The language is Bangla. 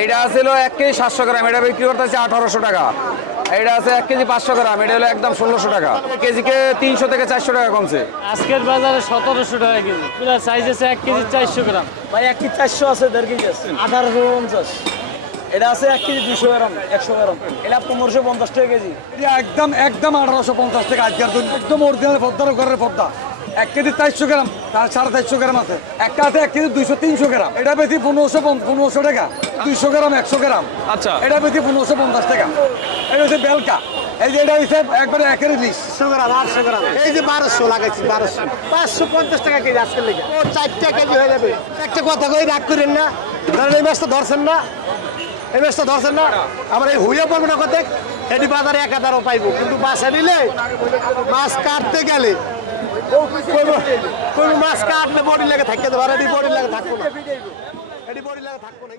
এইটা ছিল এক কেজি সাতশো গ্রাম এটা বিক্রি করতে হচ্ছে আঠারোশো টাকা। এটা আছে এক কেজি পাঁচশো গ্রাম এটা হলো একদম ষোলোশো টাকা। কেজিকে তিনশো থেকে চারশো টাকা কমছে। আজকের বাজারে সতেরোশো টাকা কেজি সাইজ আছে এক কেজি চারশো গ্রাম। ভাই এক কেজি চারশো আছে দেড় কেজি আছে। আঠারোশো পঞ্চাশ। এটা আছে এক কেজি দুশো গ্রাম একশো গ্রাম। এটা পনেরোশো পঞ্চাশ টাকা কেজি। একদম একদম আঠারোশো পঞ্চাশ টাকা আজকের দিন। একদম অরিজিনাল পদ্মার ঘরের পদ্মা। এক কেজি চারশো গ্রাম। তার সাড়ে চারশো গ্রাম আছে। একটা আছে এক কেজি দুইশো তিনশো গ্রাম। এটা বেশি পনেরোশো পনেরোশো টাকা। দুইশো গ্রাম একশো গ্রাম। আচ্ছা। এটা বেশি পনেরোশো পঞ্চাশ টাকা। এটা হচ্ছে বেলকা। এই যে এটা হচ্ছে একবারে একের আটশো গ্রাম আটশো গ্রাম। এই যে বারোশো লাগাইছি বারোশো। পাঁচশো পঞ্চাশ টাকা কেজি আজকের লেগে। ও চারটা কেজি হয়ে যাবে। একটা কথা কই রাগ করেন না। ধরেন এই মাছটা ধরছেন না। এই মাছটা ধরছেন না। আমার এই হুইয়া পড়বে না কত? এটি বাজারে এক হাজারও পাইবো। কিন্তু বাসা নিলে মাছ কাটতে গেলে কোনো মাছ কাটলে বডি লাগে থাকতে পারে বডি লাগে থাকব না। বডি লাগে থাকব না।